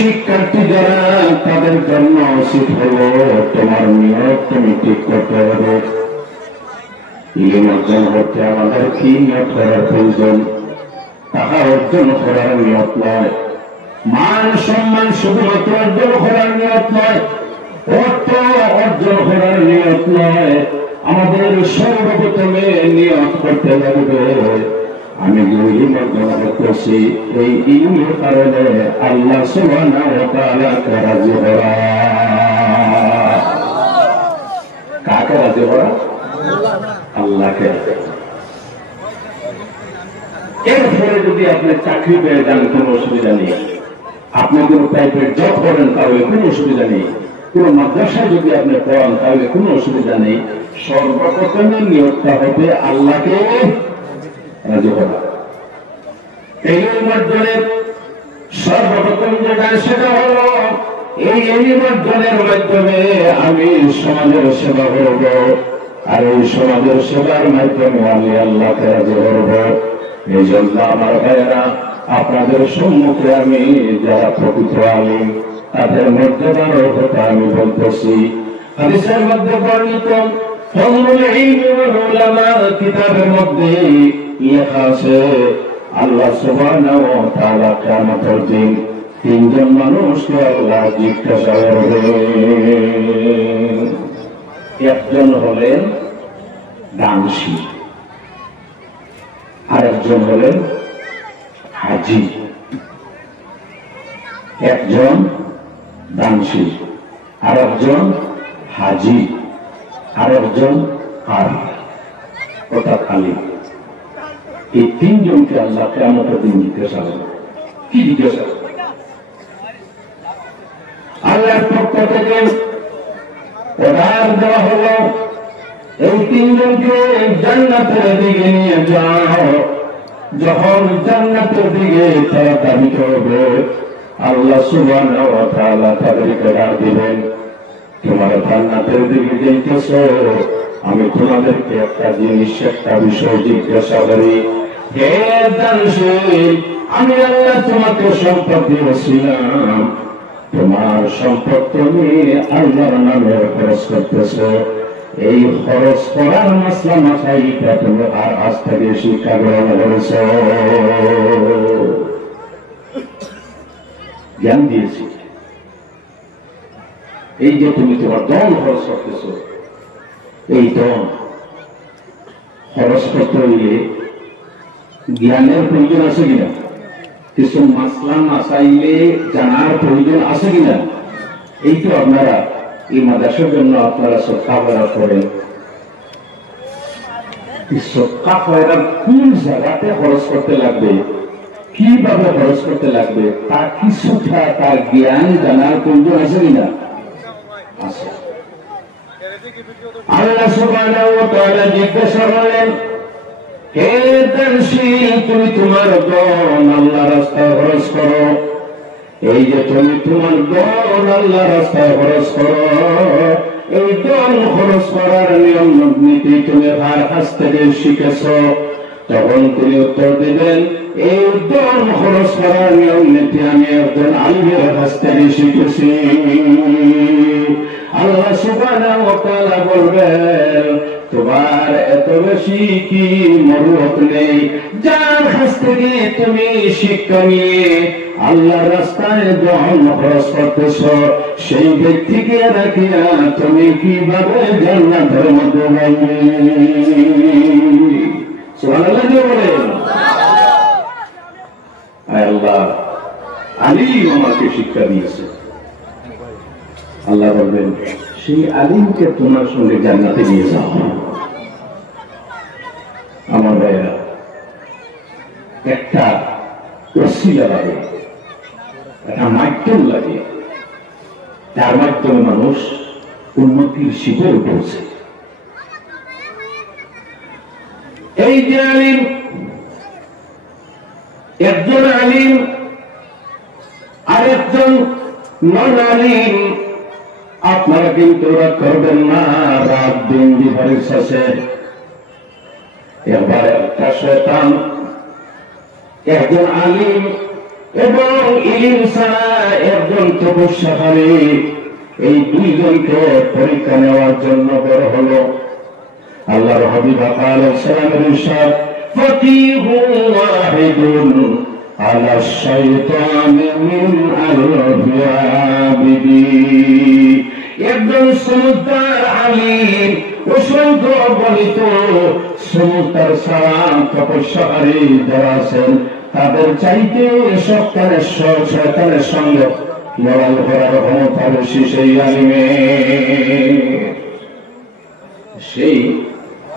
শিক্ষার্থী যারা তাদের জন্য উচিত হলো তোমার নিয়ত তুমি ঠিক করতে হবে। ইলম অর্জন করতে আমাদের কি নিয়ত করার প্রয়োজন? টাকা অর্জন করার নিয়ত নয়, মান সম্মান শুধুমাত্র অর্জন করার নিয়ত নয়, অর্থ অর্জন করার নিয়ত নয়। আমাদের সর্বপ্রথমে নিয়ত করতে লাগবে আমি যে ইলম অর্জন করতেছি এই ইলমের কারণে আল্লাহ সুবহানাহু ওয়া তাআলাকে রাজি করা। কাকে রাজি করা? আল্লাহকে। এরপরে যদি আপনি চাকরি পেয়ে যান কোনো অসুবিধা নেই, আপনি কোনো প্রাইভেট জব করেন তাহলে কোনো অসুবিধা নেই, কোন মাদ্রাসায় যদি আপনি পড়ান তাহলে কোনো অসুবিধা নেই। সর্বপ্রথমে নিয়তটা হবে আল্লাহকে রাজি করা। এই অর্জনের সর্বপ্রথম যেটা সেটা হলো এই অর্জনের মাধ্যমে আমি সমাজের সেবা করব, আর এই সমাজের সেবার মাধ্যমে আমি আল্লাহকে রাজি করব। এই জন্য আমার ভাইয়েরা, আপনাদের সম্মুখে আমি যারা প্রকৃত আলিম তাদের মর্যাদার কথা আমি বলতেছি। হাদিসের মধ্যে বর্ণিত ফজলুল ইলমি ওয়াল উলামা কিতাবের মধ্যে লেখা আছে আল্লাহ সুবহানাহু ওয়া তাআলা কিয়ামতের দিন তিনজন মানুষকে আল্লাহ জিজ্ঞাসা করবেন। একজন হলেন দানশীল, আরেকজন হলেন হাজি। একজন দানশীল, আরেকজন হাজি, আরেকজন কারি অর্থাৎ আলিম। এই তিনজনকে আল্লাহ কিয়ামতের দিন জিজ্ঞাসা করবেন। কি জিজ্ঞাসা? আল্লাহর পক্ষ থেকে অর্ডার দেওয়া হলো এই তিনজনকে জান্নাতের দিকে নিয়ে যাও। যখন জান্নাতের দিকে তারা দাবি করবে আল্লাহ সুবহানাহু ওয়া তাআলা তাদেরকে ডাক দিবেন, তোমরা জান্নাতের দিকে যাইতেছো, আমি তোমাদেরকে একটা জিনিস, একটা বিষয় জিজ্ঞাসা করি। হে দানশীল, আমি আল্লাহ তোমাকে সম্পদ দিয়েছিলাম, তোমার সম্পদ তুমি আল্লাহর নামে খরচ করতেছো। এই খরচ করার মাসলা মাসাইলটা তুমি আর আজ থেকে শিক্ষা গ্রহণ করেছ। জ্ঞান দিয়েছি, এই যে তুমি তোমার দম খরচ করতেছ, এই দম খরচ করতে হইলে জ্ঞানের প্রয়োজন আছে কিনা? কিছু মাসলা মাসাইলে জানার প্রয়োজন আছে কিনা? এই তো আপনারা এই মাদ্রাসার জন্য আপনারা সদকা খয়রাত করেন। সদকা খয়রাত কোন জায়গাতে খরচ করতে লাগবে, কিভাবে খরচ করতে লাগবে, তার কিছুটা তার জ্ঞান জানার প্রয়োজন আছে কিনা? আছে। আল্লাহ সুবহানাহু ওয়া তাআলা জিজ্ঞাসা করলেন, হে দানশীল, তুমি তোমার ধন আল্লাহর রাস্তায় খরচ করো। এই যে তুমি তোমার ধন আল্লাহর রাস্তায় খরচ করো, এই ধন খরচ করার নিয়ম নীতি তুমি কার কাছ থেকে শিখেছ? তখন তিনি উত্তর দিবেন, এই ধন খরচ করার নিয়ম নীতি আমি একজন আলিমের কাছ থেকে শিখেছি। আল্লাহ সুবহানাহু ওয়া তাআলা বলবেন, তোমার এত বেশি কি মরুত নেই, যার কাছ থেকে তুমি শিক্ষা নিয়ে আল্লাহর রাস্তায় ধন খরচ করতেছ, সেই ব্যক্তিকে রাখিয়া তুমি কিভাবে জান্নাতের মধ্যে যাবে? সুবহানাল্লাহ বলেন। আল্লাহ আলিম আমাকে শিক্ষা দিয়েছে। আল্লাহ বলবেন, সেই আলিমকে তোমার সঙ্গে জান্নাতে নিয়ে যাও। আমার ভাইয়েরা, একটা ওসিলা লাগে, একটা মাধ্যম লাগে, তার মাধ্যমে মানুষ উন্নতির শিখরে পৌঁছে। এই যে আলিম, একজন আলিম আর একজন নন আলিম, আপনারা কিন্তু রাগ করবেন না, রাত দিন ডিফারেন্স আছে। এবার একটা শয়তান একজন আলিম এবং ইলম ছাড়া একজন তপস্যাকারী এই দুইজনকে পরীক্ষা নেওয়ার জন্য বের হলো। আল্লাহর হাবিব আলাইহিস সালামের ইরশাদ, ফাতিহুন ওয়াহিদুন আলা শাইতানি মিন আল-আবিদি। একজন সমুদ্র আলিম অসংখ্য বলিত সমুদ্র সালাম তপস্যাকারী যারা আছেন তাদের চাইতে শয়তানের সঙ্গে লড়াই করার ক্ষমতা বেশি সেই আলিমের। সেই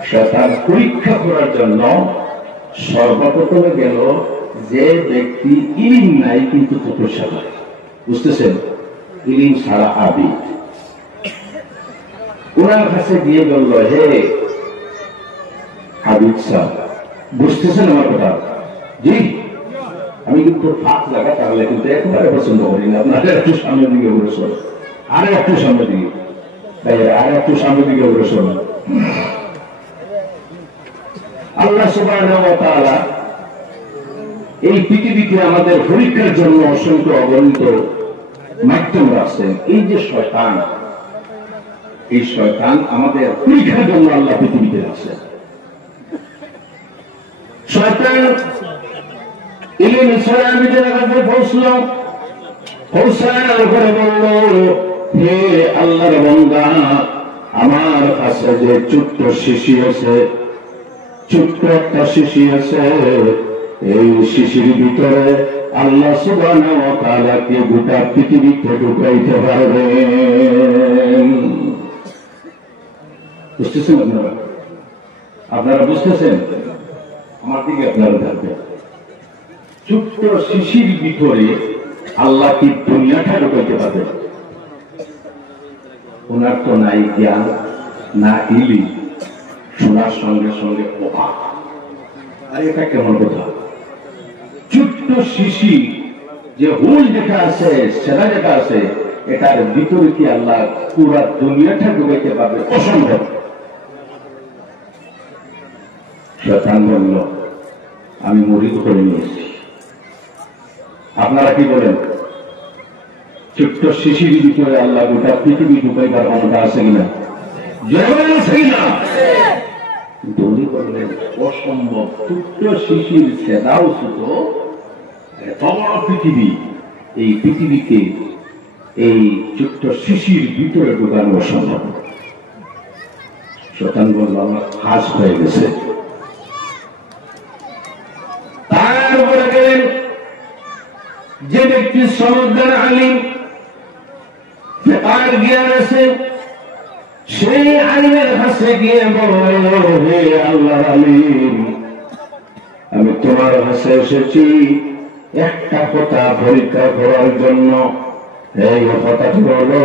শয়তান পরীক্ষা করার জন্য সর্বপ্রথমে গেল যে ব্যক্তি ইলম নাই কিন্তু তপস্যা করে। বুঝতেছেন? ইলম ছাড়া আবিদ। ওনার কাছে গিয়ে বলল, হে আবিদ সাহেব, বুঝতেছেন আমার কথা? জি, আমি কিন্তু ফাঁক জায়গা তাহলে কিন্তু একেবারে পছন্দ করি না। আপনারা একটু সামনের দিকে অগ্রসর, আর একটু সামনের দিকে, আর একটু সামনের দিকে অগ্রসর। আল্লাহ সুবহানাহু ওয়া তাআলা এই পৃথিবীতে আমাদের পরীক্ষার জন্য অসংখ্য অগণিত মাধ্যম রাখছেন। এই যে শয়তান, এই শয়তান আমাদের পরীক্ষার জন্য আল্লাহ পৃথিবীতে রাখছেন। শয়তান ইলম ইসলামের কাছে পৌঁছল, পৌঁছানোর পরে বলল, হে আল্লাহর বান্দা, আমার কাছে যে ছোট্ট শিশি আছে, ছোট্ট একটা শিশি আছে, এই শিশির ভিতরে আল্লাহ সুবহানাহু ওয়া তাআলাকে গোটা পৃথিবীতে ঢুকাইতে পারবেন। বুঝতেছেন আপনারা? আপনারা বুঝতেছেন? আমার দিকে আপনারা থাকবেন। ছোট্ট শিশির ভিতরে আল্লাহ কি দুনিয়াটা ঢুকাইতে পারবেন? ওনার তো নাই জ্ঞান, না ইলম, শোনার সঙ্গে সঙ্গে অবাক। আর এটা কেমন কথা? ছোট্ট শিশি যে হুল যেটা আছে, সেটা যেটা আছে, এটার ভিতরে কি আল্লাহ পুরা দুনিয়াটা ঢুকাইতে পারবে? অসম্ভব। শয়তান বলল, আমি মুরিদ করে নিয়েছি। আপনারা কি বলেন? ছোট্ট শিশির ভিতরে আল্লাহ গোটা পৃথিবী ঢুকাইবার ক্ষমতা আছে কিনা? জয় আছে কিনা? দৌড়ি করলেন, অসম্ভব। ছোট্ট শিশির সেদাও ছোট, এত বড় পৃথিবী, এই পৃথিবীকে এই ছোট্ট শিশির ভিতরে ঢুকানো অসম্ভব। শয়তান বলল, আমার কাজ হয়ে গেছে। তারপরে গেলেন যে ব্যক্তি সমুদ্রের আলিম, তার জ্ঞান আছে, সেই আলিমের কাছে গিয়ে বলল, হে আল্লাহর আলিম, আমি তোমার কাছে এসেছি একটা কথা পরীক্ষা করার জন্য। এই কথাটি হলো,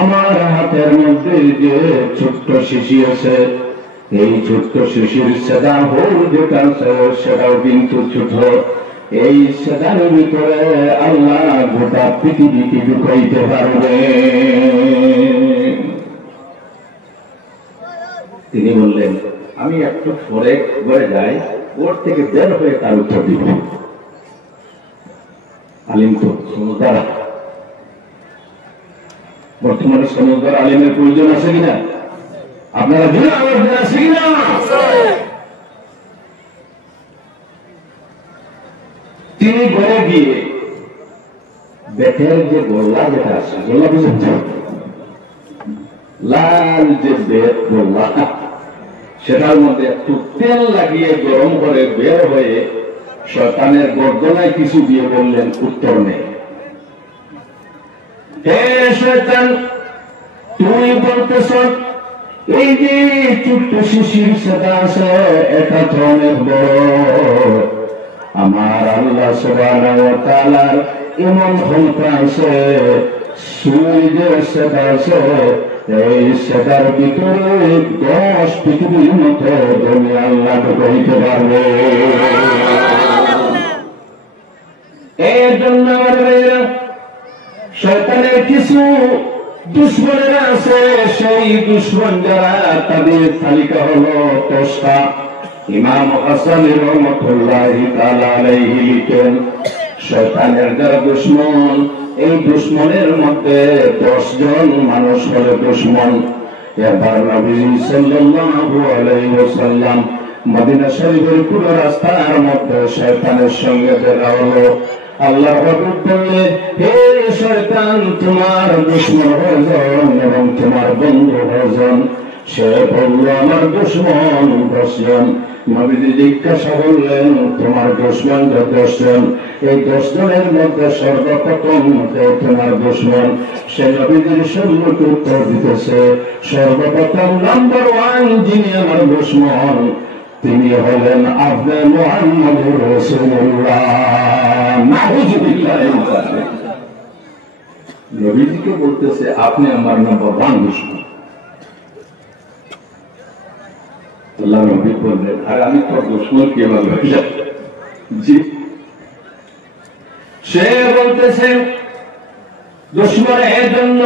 আমার হাতের মধ্যে যে ছোট্ট শিশি আছে, এই ছোট্ট শিশির সেদা হোল যেটা আছে সেটাও কিন্তু ছোট। এই সেদার ভিতরে আল্লাহ গোটা পৃথিবীকে ঢুকাইতে পারবে। তিনি বললেন, আমি একটু পরে ঘরে যাই, ওর থেকে বের হয়ে তার উত্তর দিব। আলিম তো সমুদ্র, বর্তমানে সমুদ্র আলিমের প্রয়োজন আছে কিনা? আপনারা জুড়ে আমার আছে কিনা? তিনি ঘরে গিয়ে বেতের যে গোল্লা যেটা আছে, গোল্লা বুঝেছেন? লাল যে বেত গোল্লা, সেটার মধ্যে একটু তেল লাগিয়ে গরম করে বের হয়ে শয়তানের গর্দনায় কিছু দিয়ে বললেন, উত্তর নেই। হে শয়তান, তুই বলতেছ এই যে ছোট্ট শিশির সেটা আছে, এটা তো অনেক বড়। আমার আল্লাহ সুবহানাহু ওয়া তাআলার এমন ক্ষমতা আছে, সূর্যের সেটা আছে, এই সেটার ভিতরে 10 পৃথিবীর মতো তুমি আল্লাহ ঢুকাইতে পারবে। এর জন্য শয়তানের কিছু দুশ্মনেরা আছে, সেই দুশ্মন যারা, তাদের তালিকা হলো 10টা। ইমাম হাসান রাহমাতুল্লাহি তাআলা আলাইহি লিখেন, শয়তানের যারা দুশ্মন এই দুশ্মনের মধ্যে 10 জন মানুষ হলো দুশ্মন। এবার নবী সাল্লাল্লাহু আলাইহি ওয়াসাল্লাম মদিনা শরীফের পুরো রাস্তার মধ্যে শয়তানের সঙ্গে দেখা হলো। আল্লাহ বললেন, হে শয়তান, তোমার দুশ্মন হজন এবং তোমার বন্ধু হজন। সে বলল, আমার দুশ্মন 10 জন। নবীজি জিজ্ঞাসা করলেন, তোমার দুশ্মন 10 জন, এই 10 জনের মধ্যে সর্বপ্রথম তোমার দুশ্মন? সে নবীজির সম্মুখে উত্তর দিতেছে, সর্বপ্রথম নাম্বার 1 যিনি আমার দুশ্মন তিনি হলেন আপনি মুহাম্মদুর রাসূলুল্লাহ। নবীজিকে বলতেছে, আপনি আমার নাম্বার 1 দুশ্মন। আল্লাহ নবী বললেন, আর আমি তোর দুশ্মন কিভাবে হয়ে যাব? জি, সে বলতেছে, দুশ্মন এর জন্য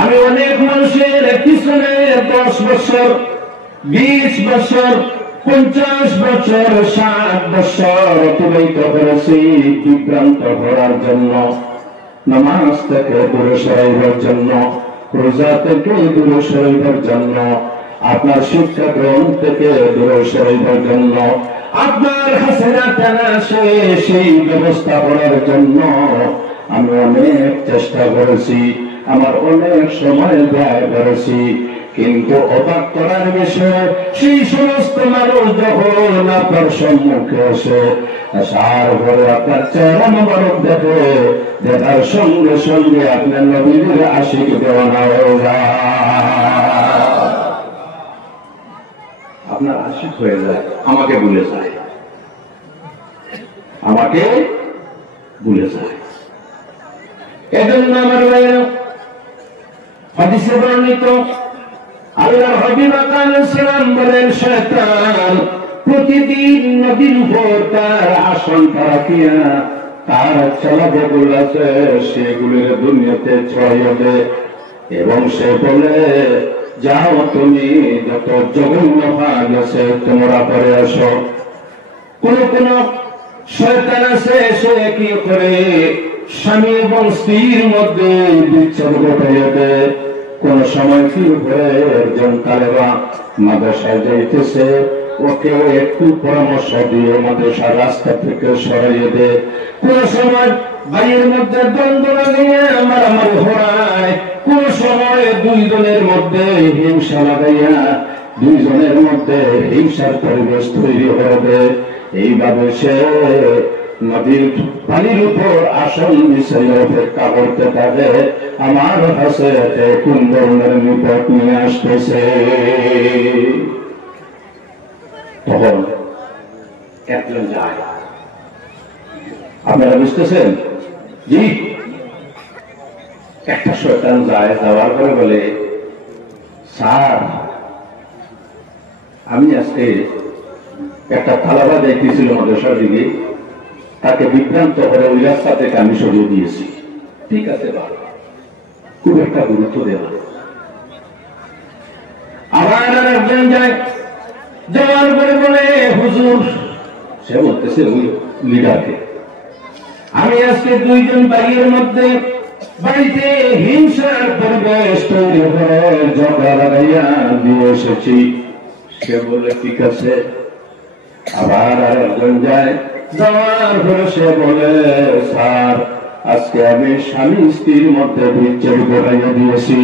আমি অনেক মানুষের পিছনে 10 বছর, 20 বছর, 50 বছর, 60 বছর অতিবাহিত করেছি বিভ্রান্ত করার জন্য, নামাজ থেকে দূরে সরাইবার জন্য, রোজা থেকে দূরে সরাইবার জন্য, আপনার শিক্ষা গ্রহণ থেকে দূরে সরাইবার জন্য, আপনার হাসিনা টানা সেই ব্যবস্থা করার জন্য আমি অনেক চেষ্টা করেছি, আমার অনেক সময় ব্যয় করেছি। কিন্তু অবাক করার বিষয়, সেই সমস্ত মানুষ যখন আপনার সম্মুখে আসে, আসার পরে আপনার চেহারা মোবারক দেখে, দেখার সঙ্গে সঙ্গে আপনার নবীর আশিক দেওয়ানা হয়ে যায়, আপনার আশিক হয়ে যায়, আমাকে ভুলে যায়, আমাকে ভুলে যায়। এজন্য আমার ভাইরা, হাদিসে বর্ণিত আল্লাহর হাবিব আলাইহিস সালাম বলেন, শয়তান প্রতিদিন নবীর উপর তার আসন রাখিয়া তার চলাগুলো আছে সেগুলির দুনিয়াতে ছড়াইয়া দেয় এবং সে বলে, যাও তুমি যত জঘন্য কাজ আছে তোমরা করে আসো। কোন কোন শয়তান আছে, সে কি করে স্বামী এবং স্ত্রীর মধ্যে বিচ্ছেদ ঘটাইয়া দেয়। কোন সময় কি করে একজন তালেবা মাদ্রাসায় যাইতেছে, ওকে একটু পরামর্শ দিয়ে মাদ্রাসার রাস্তা থেকে সরাইয়ে দেয়। কোন সময় ভাইয়ের মধ্যে দ্বন্দ্ব লাগিয়ে মারামারি হয়, কোন সময় 2 জনের মধ্যে হিংসা লাগাইয়া 2 জনের মধ্যে হিংসার পরিবেশ তৈরি হবে। এইভাবে সে নদীর পানির উপর আসন মিশিয়ে অপেক্ষা করতে থাকে, আমার কাছে কোন ধরনের বিপদ নিয়ে আসতেছে। তখন একজন যায়, আপনারা বুঝতেছেন? জি, একটা শয়তান যায়, যাওয়ার পরে বলে, স্যার আমি আজকে একটা তালাবা দেখতেছিল মাদ্রাসার দিকে, তাকে বিভ্রান্ত করে ওই রাস্তা থেকে আমি সরিয়ে দিয়েছি। ঠিক আছে, ভালো, খুব একটা গুরুত্ব দেওয়া। আবার একজন যায়, যাওয়ার পরে বলে, হুজুর, সে বলতেছে ওই লিডারকে, আমি আজকে 2 জন ভাইয়ের মধ্যে বাড়িতে হিংসার পরিবেশ তৈরি করে ঝগড়া লাগাইয়া দিয়ে এসেছি। সে বলে, ঠিক আছে। আবার আরেকজন যায়, যাওয়ার পরে সে বলে, স্যার আজকে আমি স্বামী স্ত্রীর মধ্যে বিচ্ছেদ ঘটাইয়া দিয়েছি।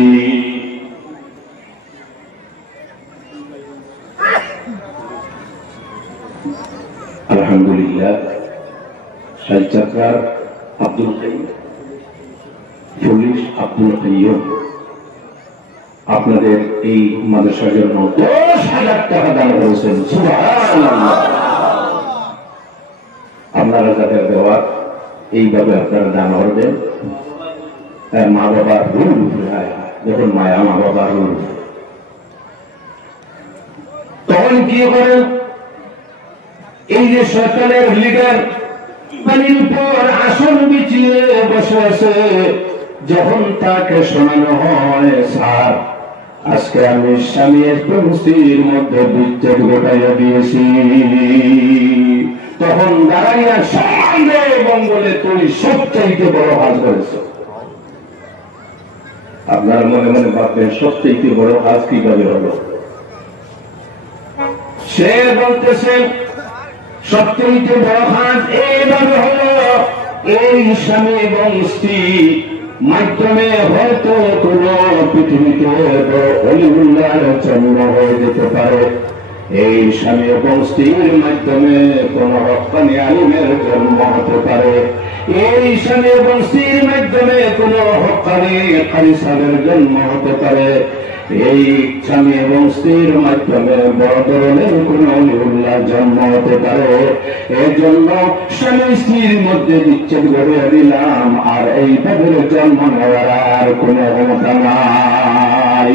আলহামদুলিল্লাহ, সাহিত্যকার আব্দুল কাইয়ুম, পুলিশ আব্দুল কাইয়ুম আপনাদের এই মাদ্রাসার জন্য 10,000 টাকা দান করেছেন। সুবহানাল্লাহ। আপনারা যাদের দেওয়ার এইভাবে আপনারা দান করবেন, মা বাবার রুল যখন মায়া মা বাবার রুল, তখন কি করেন, এই যে সরকারের লিডার পানির উপর আসন বিছিয়ে বসে আছে, যখন তাকে শোনানো হয়, স্যার আজকে আমি স্বামী এবং স্ত্রীর মধ্যে বিচ্ছেদ ঘটাইয়া দিয়েছি, তখন দাঁড়াইয়া সঙ্গে এবং বলে তুমি সবচাইতে বড় কাজ করেছ। আপনার মনে মনে ভাববেন সবচাইতে বড় কাজ কিভাবে হলো? সে বলতেছে সবচাইতে বড় কাজ এইভাবে হলো, এই স্বামী এবং স্ত্রী মাধ্যমে হয়তো কোন পৃথিবীতে অলিউল্লাহর জন্ম হয়ে যেতে পারে। এই স্বামী এবং স্ত্রীর মাধ্যমে কোন হক্কানি আলিমের জন্ম হতে পারে। এই স্বামী এবং স্ত্রীর মাধ্যমে কোন হক্কানি কারি সাহেবের জন্ম হতে পারে। এই স্বামী এবং স্ত্রীর মাধ্যমে বড় ধরনের কোন অলিউল্লাহ জন্ম হতে পারে। এর জন্য স্বামী স্ত্রীর মধ্যে বিচ্ছেদ ঘটিয়ে দিলাম, আর এই তাদের জন্ম নেওয়ার আর কোন ক্ষমতা নাই।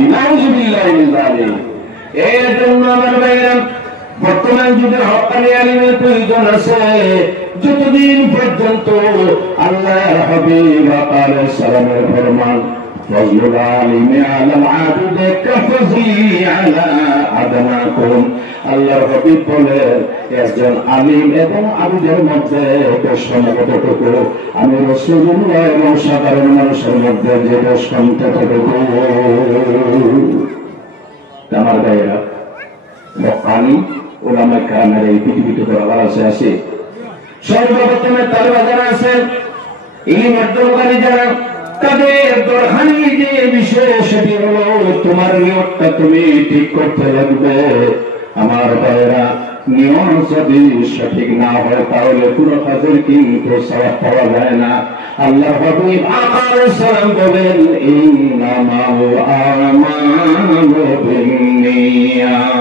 এর জন্য আমার ভাইরা বর্তমান যুগে হক্কানি আলিমের প্রয়োজন আছে। যতদিন পর্যন্ত আল্লাহর হাবিব আলাইহিস সালামের ফরমান ফজলুল আলিমি আলাল আবিদ কাফজি আলা আদনাকুম, আল্লাহর হাবিব বলেন একজন আলিম এবং আবিদের মধ্যে সম্পর্কটুকু আমি রাসূলুল্লাহ এবং সাধারণ মানুষের মধ্যে যে সম্পর্কটুকু। আমার ভাইয়েরা হক্কানি ওলামায়ে কেরামের এই পৃথিবীতে দরবার আছে। সর্বপ্রথমে তালবা যারা আছেন ইলম অর্জনকারী যারা, তাদের দরখানি যে বিষয় সেটি হলো তোমার নিয়তটা তুমি ঠিক করতে লাগবে। আমার ভাইয়েরা নিয়ম যদি সঠিক না হয় তাহলে পুরো কাজের কিন্তু সওয়াব পাওয়া যায় না। আল্লাহর হাবিব আলাইহিস সালাম বলেন ইন্নামাল আমালু বিন্নিয়াত,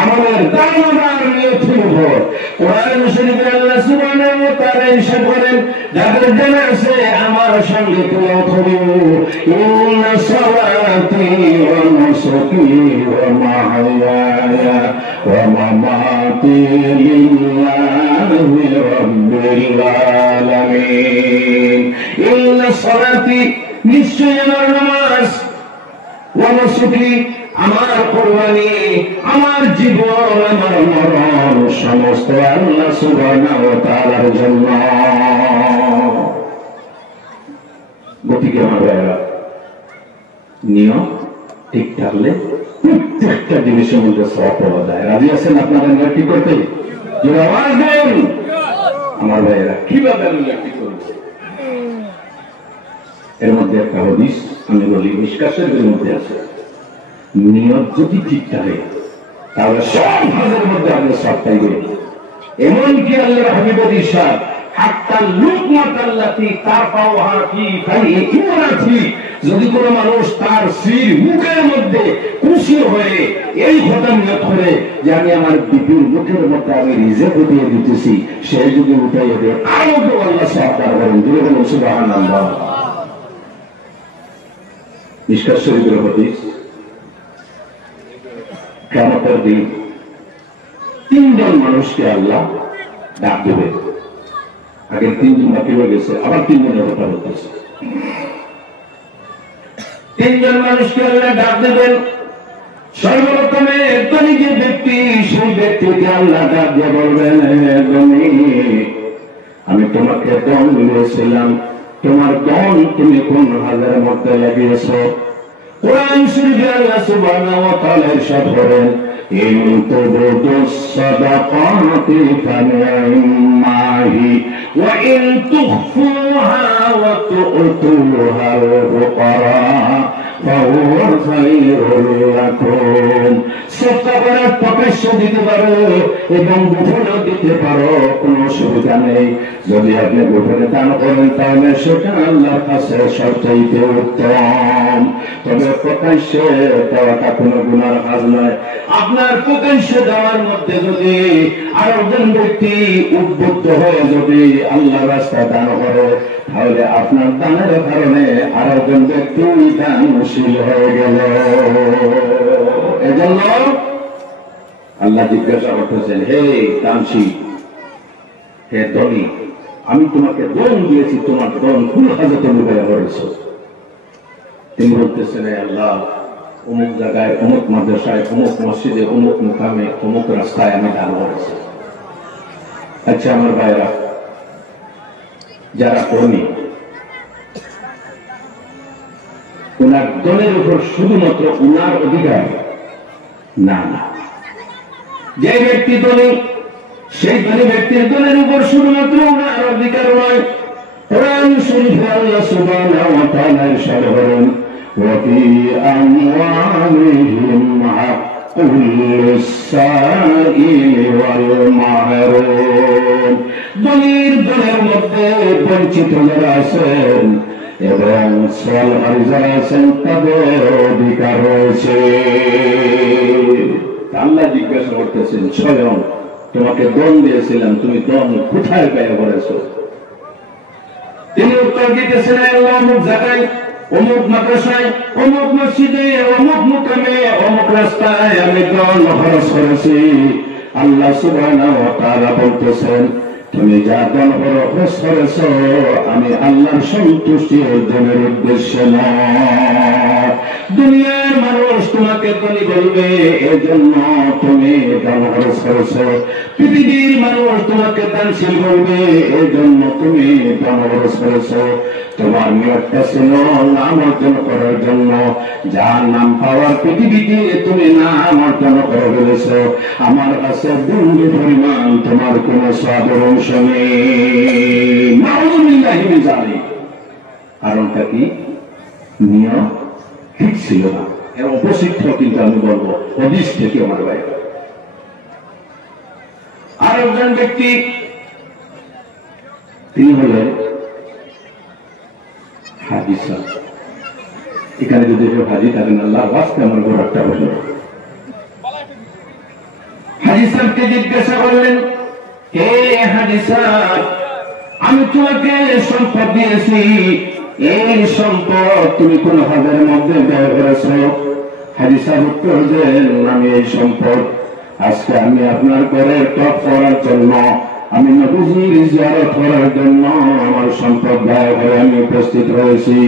আমলের দায়িত্ব নিয়তের উপর। কোরআন শরীফে আল্লাহ সুবহানাহু ওয়া তাআলা ইরশাদ করেন, যাদের জানা আছে আমার সঙ্গে তেলাওয়াত করো, ইন্না সালাতি ওয়া নুসুকি ওয়া মাহইয়ায়া ওয়া মামাতি লিল্লাহি রাব্বিল আলামিন। ইন্না সালাতি, নিশ্চয় আমার নামাজ, ওয়া নুসুকি আমার কুরবানি, আমার জীবন, আমার মরণ সমস্ত আল্লাহ সুবহানাহু ওয়া তাআলার জন্য। গতিকে আমার ভাইরা নিয়ম ঠিক থাকলে প্রত্যেকটা জিনিসের মধ্যে সওয়াব পাওয়া যায়। রাজি আছেন আপনারা নিয়ম ঠিক করতে? যে আওয়াজ দেন আমার ভাইরা, কিভাবে নিয়ম ঠিক করব? এর মধ্যে একটা হাদিস আমি বলি, মিশকাত শরীফের মধ্যে আছে, নিয়ত যদি ঠিক থাকে তাহলে সব কাজের মধ্যে আপনি সওয়াব পাইবেন। এমনকি আল্লাহর হাবিবের ইরশাদ, হাত্তা লুকমাতাল্লাতী তারফাউহা ফি ফাইহি ইমরাতি, যদি কোন মানুষ তার স্ত্রীর মুখের মধ্যে খুশি হয়ে এই কথা নিয়ত করে যে আমি আমার বিবির মুখের মধ্যে আমি রিজেক দিয়ে দিতেছি, সে যদি উঠাইয়ে দেয় আরো আল্লাহ সওয়াব দান করেন। দিলে বলুন সুবহানাল্লাহ। মিশকাত শরীফের হাদিস, কিয়ামতের দিন তিনজন মানুষকে আল্লাহ ডাক দেবে। আগের তিনজন বাকি হয়ে গেছে, আবার তিনজনের কথা বলতেছে। তিনজন মানুষকে আল্লাহ ডাক দেবেন। সর্বপ্রথমে ধনী যে ব্যক্তি, সেই ব্যক্তিকে আল্লাহ ডাক দিয়ে বলবেন, আমি তোমাকে দন দিয়েছিলাম, তোমার দন তুমি কোন হাজারের মধ্যে লাগিয়েছ? কোরআন শরীফে আল্লাহ সুবহানাহু ওয়া তাআলা ইরশাদ করেন, ইন তুবদুস সাদাকাতি ফানি'মাহি ওয়া ইন তুখফুহা ওয়া তু'তুহাল ফুকারা ফাহুয়া খায়রুল লাকুম। সদকা করে প্রকাশ্য দিতে পারো এবং গোপনে দিতে পারো, কোনো অসুবিধা নেই। যদি আপনি গোপনে দান করেন তাহলে সেটা আল্লাহর কাছে সবচেয়ে উত্তম। তবে প্রকাশ্যে দেওয়াটা কোনো গুনার কাজ নয়। আপনার প্রকাশ্যে দেওয়ার মধ্যে যদি আরেকজন ব্যক্তি উদ্বুদ্ধ হয়ে যদি আল্লাহর রাস্তায় দান করে, তাহলে আপনার দানের কারণে আরেকজন ব্যক্তি দানশীল হয়ে গেল। এজন্য আল্লাহ জিজ্ঞাসা করতেছেন, হে দানশীল, হে ধনী, আমি তোমাকে দন দিয়েছি, তোমার দন কোন কাজে তুমি ব্যয় করেছ? তিনি বলতেছেন, আল্লাহ, অমুক জায়গায়, অমুক মাদ্রাসায়, অমুক মসজিদে, অমুক মুকামে, অমুক রাস্তায় আমি দান করেছি। আচ্ছা আমার ভাইরা যারা কর্মী, ওনার দলের উপর শুধুমাত্র ওনার অধিকার না, না, যে ব্যক্তি দলে, সেই দলে ব্যক্তির দলের উপর শুধুমাত্র ওনার অধিকার নয়। কোরআন শরীফে আল্লাহ সুবহানাহু ওয়া তাআলা ইরশাদ করেন, ওয়া ফি আমওয়ালিহিম হাক্কুল লিস-সাইলি ওয়াল মাহরুম। দলের মধ্যে বঞ্চিত যারা আছেন এবং সওয়ালকারী যারা আছেন তাদের অধিকার রয়েছে। আল্লাহ জিজ্ঞাসা করতেছেন, স্বয়ং তোমাকে দন দিয়েছিলাম, তুমি দন কোথায় ব্যয় করেছো? তিনি উত্তর দিতেছেন, আল্লাহ অমুক জায়গায়, অমুক মাদ্রাসায়, অমুক মসজিদে, অমুক মুকামে, অমুক রাস্তায় আমি দন খরচ করেছি। আল্লাহ সুবহানাহু ওয়া তাআলা বলতেছেন, তুমি যা দন খরচ করেছো আমি আল্লাহর সন্তুষ্টি অর্জনের উদ্দেশ্যে নয়। দুনিয়ার মানুষ তোমাকে ধনী বলবে, এজন্য তুমি দান খরচ করেছো। পৃথিবীর মানুষ তোমাকে দানশীল বলবে, এজন্য তুমি দান খরচ করেছো। তোমার নিয়তটা ছিল নাম অর্জন করার জন্য, যার নাম পাওয়ার পৃথিবীতে তুমি নাম অর্জন করে ফেলেছো। আমার কাছে বিন্দু পরিমাণ তোমার কোন সওয়াবের অংশ নেই। নাউযুবিল্লাহি মিন যালিক। কারণটা কি? নিয়ত ঠিক ছিল না, এর অপশিষ্ট কিন্তু আমি বলবো অদিশ থেকে আমার ভাই। আর একজন ব্যক্তি, তিনি হলেন হাজী সাহেব। এখানে যদি কেউ হাজী থাকেন, আল্লাহর ওয়াস্তে আমার বড় একটা বলল। হাজী সাহেবকে জিজ্ঞাসা করলেন, হে হাজী সাহেব, আমি তোমাকে সম্পদ দিয়েছি, এই সম্পদ তুমি কোন হাজারের মধ্যে ব্যয় করেছ? হাজী সাহেব উত্তর দেন, আমি এই সম্পদ আজকে আমি আপনার ঘরের টপ করার জন্য, আমি নবীজির জিয়ারত করার জন্য আমার সম্পদ ব্যয় করে আমি উপস্থিত হয়েছি।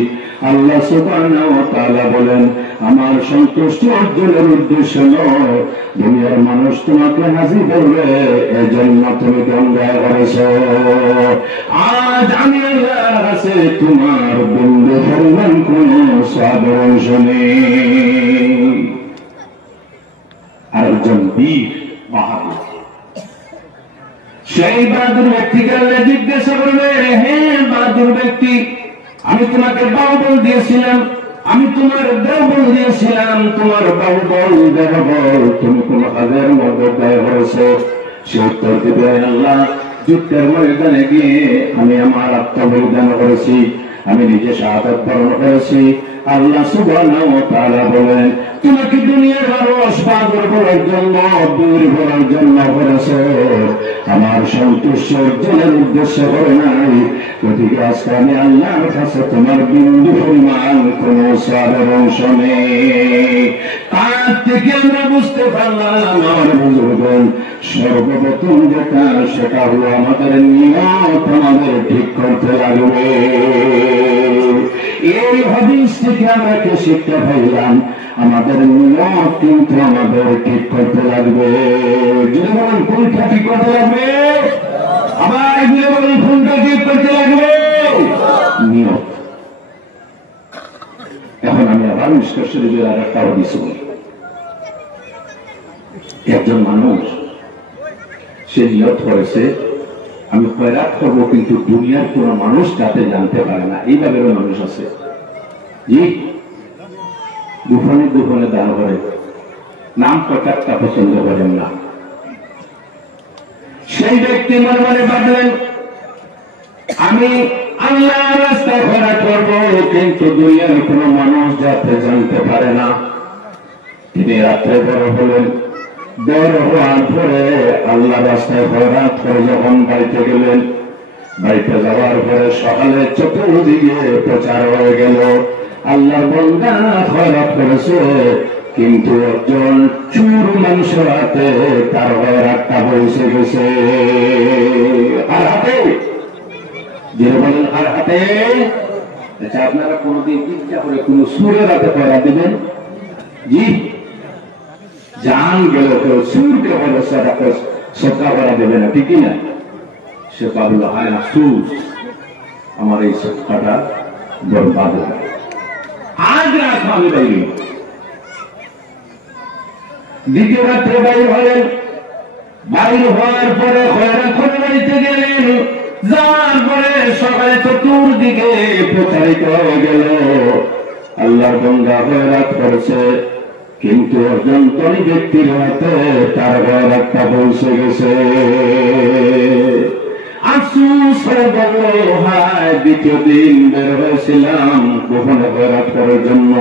আল্লাহ সুবহানাহু ওয়া তাআলা বলেন, আমার সন্তুষ্টি অর্জনের উদ্দেশ্য নয়, দুনিয়ার মানুষ তোমাকে হাজির করবে এজন্য তুমি দান ব্যয় করেছ। আজ আমি আল্লাহর কাছে তোমার বিন্দু পরিমাণ কোন সওয়াবের অংশ নেই। আরেকজন বীর বাহাদুর, সেই বাহাদুর ব্যক্তিকে আল্লাহ জিজ্ঞাসা করবে, হে বাহাদুর ব্যক্তি, আমি তোমাকে বাহুবল দিয়েছিলাম, আমি তোমার দেহবল দিয়েছিলাম, তোমার বাহুবল দেহবল তুমি কোন কাজের মধ্যে ব্যয় করেছ? সে উত্তর দিবে, আল্লাহ যুদ্ধের ময়দানে গিয়ে আমি আমার আত্মবলিদান করেছি, আমি নিজে শাহাদাত বরণ করেছি। আল্লাহ সুবহানাহু ওয়া তাআলা বলেন, তোমাকে দুনিয়ার মানুষ বাহাদুর বলার জন্য, বীর বলার জন্য করেছে, আমার সন্তুষ্টি অর্জনের উদ্দেশ্য করে নাই। গতিকে আজকে আমি আল্লাহর কাছে তোমার বিন্দু পরিমাণ কোন সওয়াবের অংশ নেই। তার থেকে আমরা বুঝতে পারলাম আমার বুজুর্গগণ, সর্বপ্রথম যেটা সেটা হলো আমাদের নিয়ত আমাদের ঠিক করতে লাগবে। এই হাদিস থেকে আমরা কি শিক্ষা পাইলাম? আমাদের নিয়ত কিন্তু আমাদের ঠিক করতে লাগবে। যদি বলেন কোনটা ঠিক করতে লাগবে, আবার যদি বলেন কোনটা ঠিক করতে লাগবে, নিয়ত। এখন আমি আবার মিশকাত শরীফের আর একটা হাদিস বলি। একজন মানুষ সে নিয়ত করেছে, আমি খয়রাত করবো, কিন্তু দুনিয়ার কোন মানুষ যাতে জানতে পারে না। এইভাবেও মানুষ আছে, জি, গোপনে গোপনে দান করে, নাম প্রচারটা পছন্দ করেন না। সেই ব্যক্তি মনে মনে ভাবলেন, আমি আল্লাহর রাস্তায় খয়রাত করবো, কিন্তু দুনিয়ার কোন মানুষ যাতে জানতে পারে না। তিনি রাত্রে বড় হলেন, বড় হওয়ার পরে আল্লাহ রাস্তায় খয়রাত করে যখন বাড়িতে গেলেন, বাড়িতে যাওয়ার পরে সকালে চতুর্দিকে প্রচার হয়ে গেল, আল্লাহর বান্দা খয়রাত করেছে, কিন্তু একজন চুর মানুষের হাতে তার খয়রাতটা পৌঁছে গেছে। আর হাতে যে বলেন, আর হাতে। আচ্ছা, আপনারা কোনদিন ইচ্ছা করে কোন সুরের হাতে খয়রাত দিবেন? জি, জান গেল কেউ সুরকে বলে শ্রদ্ধা করা দেবে না, ঠিকই না? সে ভাবল হায় আফসোস, আমার এই সৎকাটা বরবাদ হয়ে গেল, আজ রাত আমি বাইরে। দ্বিতীয় রাত্রে বাইরে হলেন, বাইরে হওয়ার পরে খয়রাত করে বাড়িতে গেলেন। যাওয়ার পরে সকালে চতুর্দিকে প্রচারিত হয়ে গেল আল্লাহর বান্দা খয়রাত করেছে, কিন্তু একজন ধনী ব্যক্তির হাতে তার খয়রাতটা পৌঁছে গেছে। আফসোস হয়ে বলল, হায় দ্বিতীয় দিন বের হয়েছিলাম গোপনে খয়রাত করার জন্য,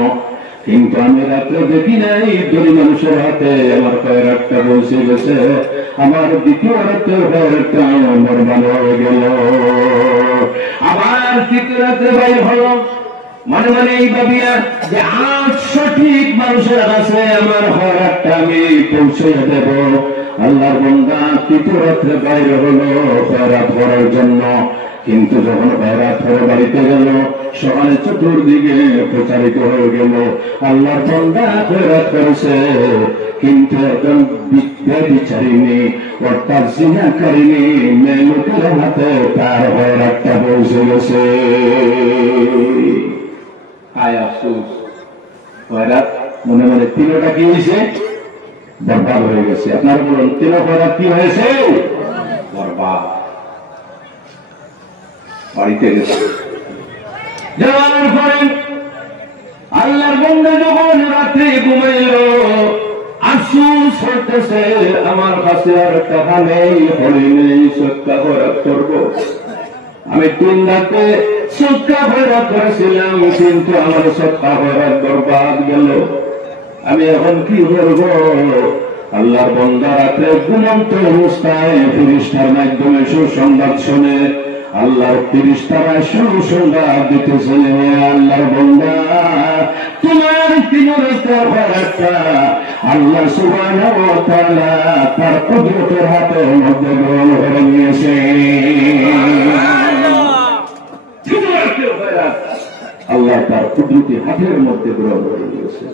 কিন্তু আমি রাত্রে দেখি নাই ধনী মানুষের হাতে আমার খয়রাতটা পৌঁছে গেছে, আমার দ্বিতীয় রাত্রের খয়রাতটা বরবাদ হয়ে গেল। আবার তৃতীয় রাত্রে বাইর হলো, মানে মানে এই ভাবিয়া যে আজ সঠিক মানুষের কাছে আমার খয়রাতটা আমি পৌঁছে দেব। আল্লাহর বান্দা তৃতীয় রাত্রে বাইরে হলো খয়রাত করার জন্য, কিন্তু যখন খয়রাত করে বাড়িতে গেল সকালে চতুর্দিকে প্রচারিত হয়ে গেল আল্লাহর বান্দা খয়রাত করেছে, কিন্তু একজন বিচারিনি অর্থাৎ জিনাকারিনী মেয়ে লোকের হাতে তার খয়রাতটা পৌঁছে গেছে। হায় আফসোস, খয়রাত মনে মনে তিনটা কি হয়েছে? বরবাদ হয়ে গেছে। আপনারা বলুন, তিন খয়রাত কি হয়েছে? বরবাদ। বাড়িতে গেছে, যাওয়ার পরে আল্লাহর বান্দা যখন রাত্রে ঘুমাইল, আফসোস করতেছে আমার কাছে আর টাকা নেই, হলি নেই, সৎকা খয়রাত করবো। আমি 3 রাতে সৎকা খয়রাত করেছিলাম, কিন্তু আমার সৎকা খয়রাত বরবাদ গেল। আমি এখন কি করব? আল্লাহর বান্দা রাতে ঘুমন্ত অবস্থায় ফেরেশতার মাধ্যমে সুসংবাদ শুনে আল্লাহর ফেরেশতারা সুসংবাদ দিতেছে, আল্লাহর বান্দা তোমার 3 রাতের খয়রাতটা আল্লাহ সুবহানাহু ওয়া তাআলা তার কুদরতের হাতের মধ্যে গ্রহণ করে নিয়েছে। আল্লাহ তার কুদরতি হাতের মধ্যে গ্রহণ করে নিয়েছে।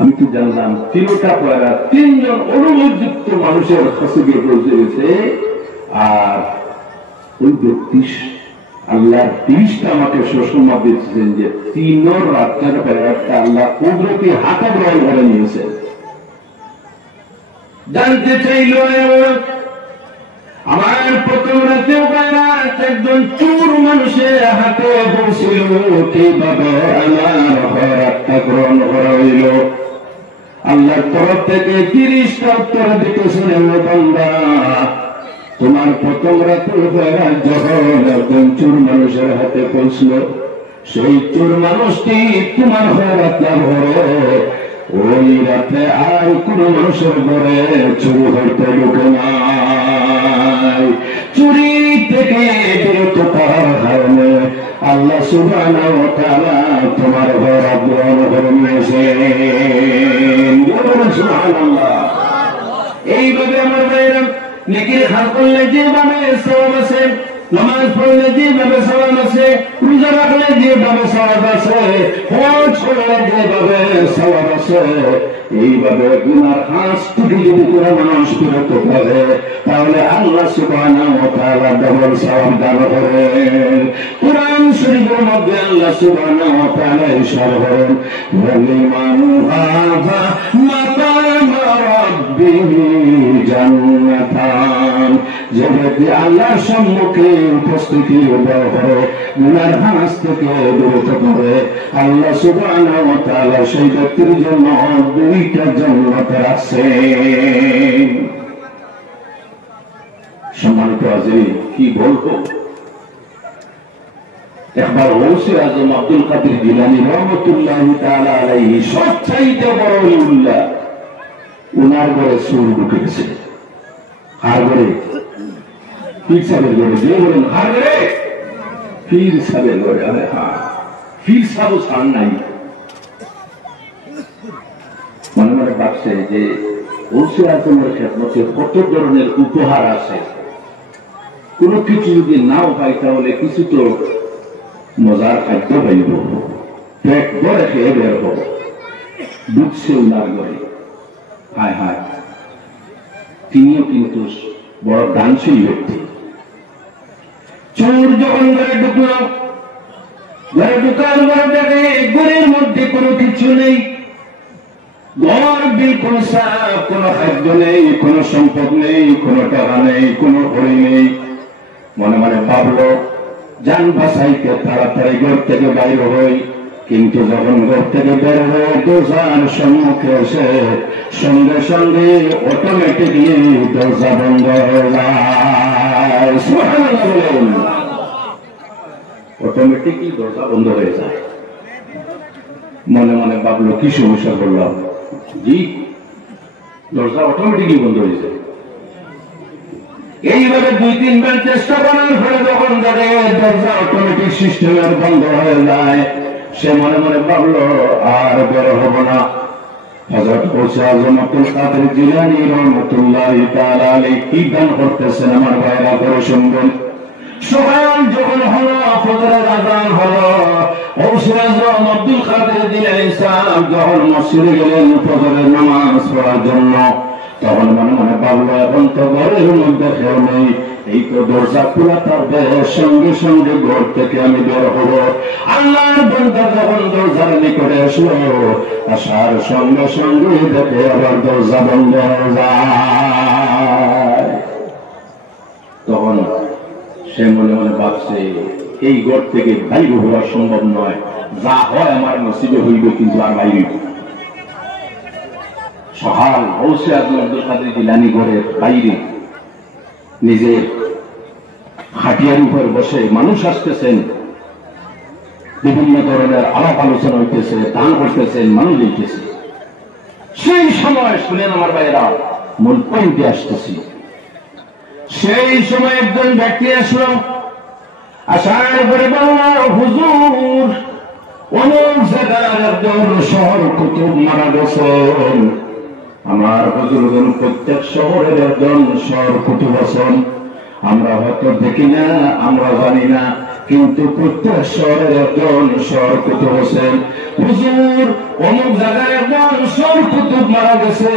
আমি তো জানলাম 3টা খয়রাত 3 জন অনুমোদিত মানুষের কাছে গিয়ে পৌঁছে গেছে, আর ওই ব্যক্তি আল্লাহ 30টা আমাকে সুসংবাদ দিচ্ছেন যে 3 রাতের খয়রাতটা আল্লাহ কুদরতি হাতে গ্রহণ করে নিয়েছে। জানতে চাইল আমার প্রথম রাতেও খয়রাত একজন চোর মানুষের হাতে পৌঁছিল, কিভাবে আমার খয়রাতটা গ্রহণ করা হইল? আল্লাহর তরফ থেকে 30টা উত্তর দিতেছিলেন, বান্দা তোমার প্রথম রাতের খয়রাত যখন একজন চোর মানুষের হাতে পৌঁছল, সেই চোর মানুষটি তোমার খয়রাত লাভ করে ওই রাতে আর কোন মানুষের ঘরে চুরি হইতে ঢুকে নাই। চুরি থেকে বিরত করার কারণে আল্লাহ সুবহানাহু ওয়া তাআলা তোমার খয়রাত গ্রহণ করে নিয়েছেন। সুবহানাল্লাহ। এইভাবে আমার ভাইরা নেকির কাজ করলে যেভাবে সওয়াব আছে, নামাজ পড়লে যেভাবে সওয়াব আছে, রোজা রাখলে যেভাবে সওয়াব আছে, হজ করলে যেভাবে সওয়াব আছে, এইভাবে গুনার কাজ থেকে যদি কোনো মানুষ বিরত করে তাহলে আল্লাহ সুবহানাহু ওয়া তাআলা ডবল সওয়াব দান করেন। কুরআন শরীফের মধ্যে আল্লাহ সুবহানাহু ওয়া তাআলা ইরশাদ করেন, ওয়ালিমান হাযা মাকাম রাব্বিহি জান্নাতান, যে ব্যক্তি আল্লাহর সম্মুখে উপস্থিতি করে গুনার কাজ থেকে বিরত করে আল্লাহ সুবহানাহু ওয়া তাআলা সেই ব্যক্তির জন্য 2টা জান্নাত রাখছেন। সম্মানিত হাজিরিন, কি বলবো? একবার গৌসে আজম আব্দুল কাদের জিলানী রহমাতুল্লাহি তাআলা আলাইহি সবচাইতে বড় ওলিউল্লাহ, উনার ঘরে চোর ঢুকে গেছে। কার ঘরে? পীর সাহেবের ঘরে। যে বলেন কার ঘরে? পীর সাহেবের ঘরে। আরে হ্যাঁ, পীর সাহেব ছাড় নাই। মনে মনে ভাবছে যে গৌসে আজমের খেদমতে কত ধরনের উপহার আছে, কোন কিছু যদি নাও পাই তাহলে কিছু তো মজার খাদ্য পাইব, পেট ভরে খেয়ে বের হব। ঢুকছে উনার ঘরে। হায় হায়, তিনিও কিন্তু বড় দানশীল ব্যক্তি। চোর যখন ঘরে ঢুকল, ঘরে ঢুকার ঘরে দেখে ঘরের মধ্যে কোনো কিছু নেই, ঘর বিলকুল সাফ, কোনো খাদ্য নেই, কোনো সম্পদ নেই, কোনো টাকা নেই, কোনো ঘড়ি নেই। মনে মনে ভাবলো যান বাসাইকে তাড়াতাড়ি ঘর থেকে বাইর হই। কিন্তু যখন ঘর থেকে বের হয়ে দরজার সম্মুখে এসে সঙ্গে সঙ্গে অটোমেটিকলি দরজা বন্ধ হয়ে যায়। সুবহানাল্লাহ বলেন। অটোমেটিকলি দরজা বন্ধ হয়ে যায়। মনে মনে ভাবলো কি সমস্যা করলাম, জি দরজা অটোমেটিকলি বন্ধ হয়ে যায়। এইভাবে 2-3 বার চেষ্টা করার ফলে যখন ধরে দরজা অটোমেটিক সিস্টেমের বন্ধ হয়ে যায়, সে মনে মনে ভাবলো আর বের হব না। হযরত গৌসে আযম আব্দুল কাদের জিলানী রাহমাতুল্লাহি তাআলা আলাইহি কি দান করতেছেন আমার ভাইরা করে শুনবেন। সকাল যখন হলো, ফজরের আযান হলো, গৌসে আযম আব্দুল কাদের জিলানী সাহেব যখন মসজিদে গেলেন ফজরের নামাজ পড়ার জন্য, তখন মনে মনে ভাবলো এখন তো ঘরের মধ্যে কেউ নেই, এই তো দরজা খোলা থাকবে, সঙ্গে সঙ্গে ঘর থেকে আমি বের হব। আল্লাহর বান্দা যখন দরজার নিকটে আসলো, আসার সঙ্গে সঙ্গে দেখে আবার দরজা বন্ধ হয়ে যায়। তখন সে মনে মনে ভাবছে এই ঘর থেকে বাইরে হওয়া সম্ভব নয়, যা হয় আমার নসিবে হইবে, কিন্তু আর বাইরে। সকাল গৌসে আযম আব্দুল কাদের জিলানী ঘরের বাইরে নিজের খাটিয়ার উপর বসে মানুষ আসতেছেন, বিভিন্ন ধরনের আলাপ আলোচনা হইতেছে, দান করতেছেন, মানুষ দিতেছে। সেই সময় শুনেন আমার ভাইয়েরা, মূল পয়েন্টে আসতেছি। সেই সময় একজন ব্যক্তি আসলো, আসার পরে বলল হুজুর অমুক জায়গার একজন শহর কুতুব মারা গেছেন। আমার হুজুরগণ প্রত্যেক শহরের একজন শহর কুতুব আছেন, আমরা হয়তো দেখি না, আমরা জানি না, কিন্তু প্রত্যেক শহরের একজন শহর কুতুব আছেন। হুজুর অমুক জায়গায় একজন শহর কুতুব মারা গেছে,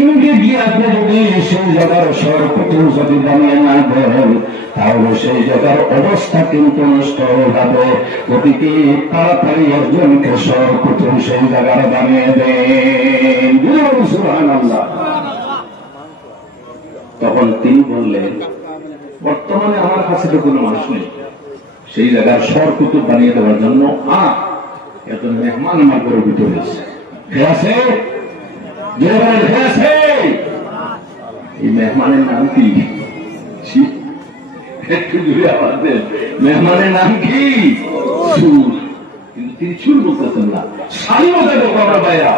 ইমিডিয়েটলি আপনি যদি সেই জায়গার শহর কুতুব যদি বানিয়ে না দেন, তাহলে সেই জায়গার অবস্থা কিন্তু নষ্ট হয়ে যাবে। গতিকে তাড়াতাড়ি একজনকে শহর কুতুব সেই জায়গায় বানিয়ে দেন। সুবহানাল্লাহ। তখন তিনি বললেন বর্তমানে আমার কাছে তো কোনো মানুষ নেই সেই জায়গার শহর কুতুব বানিয়ে দেওয়ার জন্য। একজন মেহমান আমার ঘরের ভিতরে আছে, এই মেহমানের নাম কি? একটু জুড়ে আওয়াজ দেন, মেহমানের নাম কি? সুর। কিন্তু তিনি সুর বলতেছেন না, স্বাধীনতা দেখো আমার ভাইরা।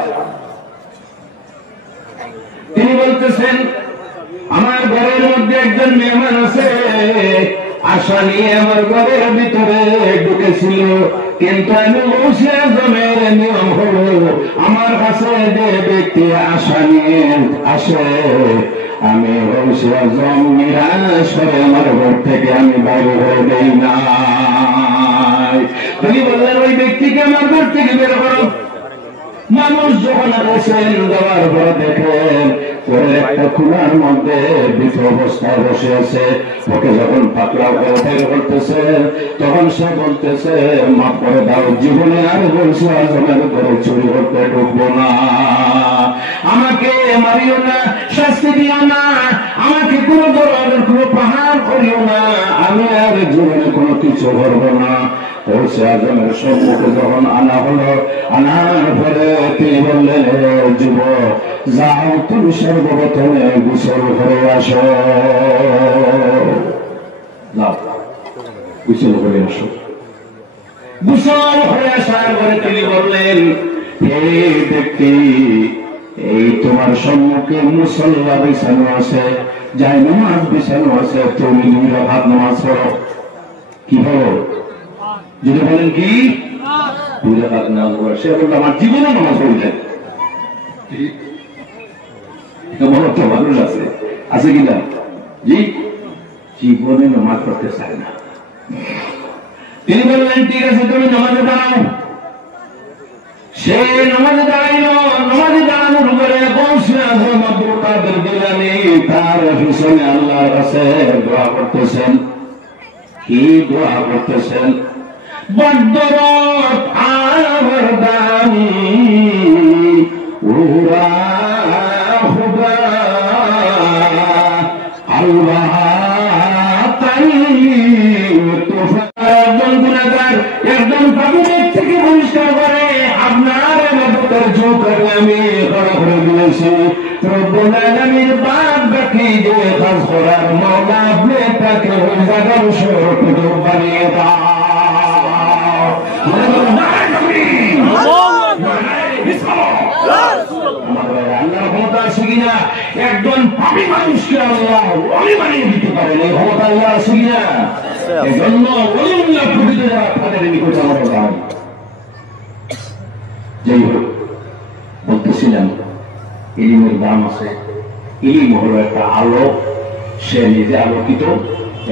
তিনি বলতেছেন আমার ঘরের মধ্যে একজন মেহমান আছে, আশা নিয়ে আমার ঘরের ভিতরে ঢুকেছিল, কিন্তু আমি গৌসে আযমের নিয়ম হলো আমার কাছে যে ব্যক্তি আশা নিয়ে আসে, আমি গৌসে আযম নিরাশ করে আমার ঘর থেকে আমি বাইরে হয়ে দেই না। তিনি বললেন ওই ব্যক্তিকে আমার ঘর থেকে বের করো। মানুষ যখন আসেন দেওয়ার পরে দেখেন পরে একটা খুলার মধ্যে বৃদ্ধ অবস্থায় বসে আছে, ওকে যখন পাকড়া করে বের করতেছে, তখন সে বলতেছে মাফ করে দাও, জীবনে আর বলছে আজমের ঘরে চুরি করতে ঢুকবো না, আমাকে মারিও না, শাস্তি দিও না, আমাকে কোনো ধরনের কোনো প্রহার করিও না, আমি আর জীবনে কোনো কিছু করবো না। গৌসে আযমের সম্মুখে যখন আনা হলো, আনার পরে তিনি বললেন যুবক যাও তুমি সর্বপ্রথমে গোসল করে আসো, যাও গোসল করে আসো। গোসল করে আসার পরে তিনি বললেন হে ব্যক্তি, এই তোমার সম্মুখে মুসল্লা বিছানো আছে, যাই নামাজ বিছানো আছে, তুমি 2 রাকাত নামাজ পড়ো। কি হলো? যদি বলেন কি 2 রাকাত নামাজ পড়ে, সে বলল আমার জীবনে নামাজ পড়ি এমন একটা মানুষ আছে, আছে কিনা? জি, জীবনে নামাজ পড়তে চায় না। তিনি বললেন ঠিক আছে তুমি নামাজে দাঁড়াও। সে নামাজে দাঁড়াইল, নামাজে দাঁড়ানোর পরে গৌসে আযম আব্দুল কাদের জিলানী তার পিছনে আল্লাহর কাছে দোয়া করতেছেন। কি দোয়া করতেছেন? বদরত আমার দানি উরা খুদা আল্লাহ তাই তোফা। একজন গুনাহগার একজন পাপীর থেকে পরিষ্কার করে আপনার ইবাদতের ঝুঁকি আমি করা করে দিয়েছি। রব্বুল আলামিন বাদ বাকি যে কাজ করার মাওলা আপনি তাকে ওই জায়গার সুযোগ বানিয়ে দাও। একজন পাপী মানুষকে আল্লাহ ওলি বানিয়ে দিতে পারেন, এই ক্ষমতা আল্লাহ আছে কিনা? এজন্য ওলিউল্লাহ প্রকৃত যারা তাদের নিকট আমার দাঁড়ায়। যাই হোক, বলতেছিলাম ইলমের দাম আছে। ইলম হলো একটা আলো, সে নিজে আলোকিত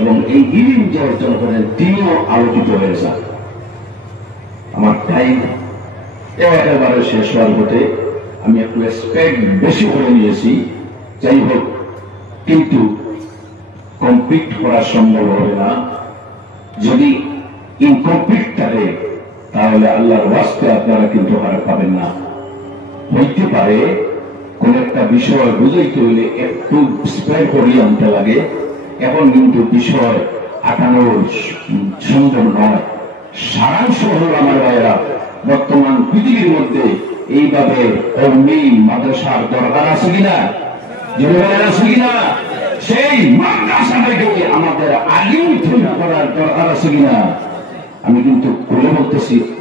এবং এই ইলম যে অর্জন করেন তিনিও আলোকিত হয়ে যান। আমার টাইম একেবারে শেষ হওয়ার পথে, আমি একটু স্পেড বেশি করে নিয়েছি। যাই হোক, কিন্তু কমপ্লিট করা সম্ভব হবে না। যদি ইনকমপ্লিট থাকে তাহলে আল্লাহর ওয়াস্তে আপনারা কিন্তু আর পাবেন না। হইতে পারে কোন একটা বিষয় বুঝাইতে হইলে একটু স্প্রেড করিয়ে আনতে লাগে, এখন কিন্তু বিষয় আটানো সম্ভব নয়। সারাংশ হল আমার ভাইয়েরা, বর্তমান পৃথিবীর মধ্যে এইভাবে কওমি মাদ্রাসার দরকার আছে কিনা? জনগণের আছে কিনা? সেই মাদ্রাসা থেকে আমাদের আলিম তৈরি করার দরকার আছে কিনা? আমি কিন্তু খুলে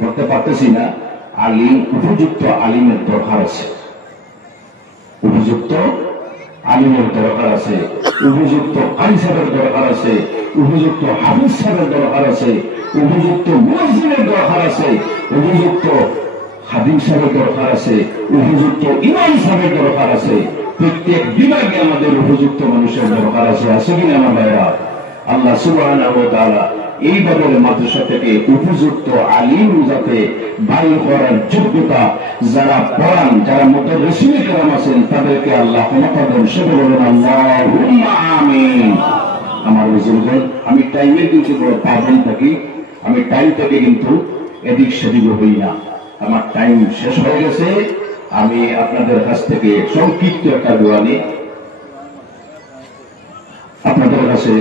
বলতে পারতেছি না। আলিম, উপযুক্ত আলিমের দরকার আছে, উপযুক্ত আলিমের দরকার আছে, উপযুক্ত কারি সাহেবের দরকার আছে, উপযুক্ত হাফিজ সাহেবের দরকার আছে, উপযুক্ত মুয়াজ্জিনের দরকার আছে, উপযুক্ত খাদিম সাহেবের দরকার আছে, উপযুক্ত ইমাম সাহেবের দরকার আছে। প্রত্যেক বিভাগে আমাদের উপযুক্ত মানুষের দরকার আছে, আছে কিনা আমার ভাইরা? আল্লাহ সুবহানাহু ওয়া তাআলা এইভাবে মাদ্রাসা থেকে উপযুক্ত আলিম যাতে বাইর করার যোগ্যতা যারা পড়ান, যারা মুতাদাররিসিন کرام আছেন, তাদেরকে আল্লাহ ক্ষমতা দেন। সেটা বলেন আল্লাহুম্মা আমিন। আমার বুজুর্গগণ, আমি টাইমের কিন্তু বড় পাবন্দ থাকি। আমি টাইম থেকে কিন্তু এদিক সেদিক হই না। আমার টাইম শেষ হয়ে গেছে। আমি আপনাদের কাছ থেকে সংক্ষিপ্ত একটা দোয়া নিই আপনাদের কাছে।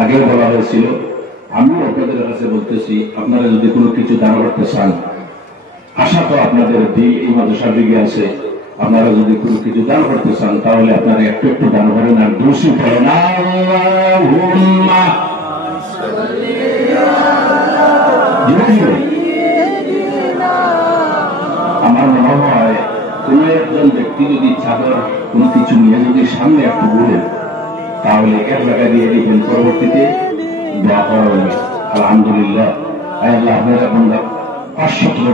আগে বলা হয়েছিল, আমিও আপনাদের কাছে বলতেছি, আপনারা যদি কোনো কিছু দান করতে চান, আশা তো আপনাদের দিল এই মাদ্রাসার দিকে আছে। আপনারা যদি কোনো কিছু দান করতে চান তাহলে আপনারা একটু একটু দান করেন আর দোষী করেন। আমার মনে হয় কোন একজন ব্যক্তি যদি চাদর কোন কিছু নিয়ে যদি সামনে একটু বলেন তাহলে এক জায়গায় দিয়ে দিবেন, পরবর্তীতে দোয়া করা হবে। আলহামদুলিল্লাহ, আল্লাহ আপনারা 500 টাকা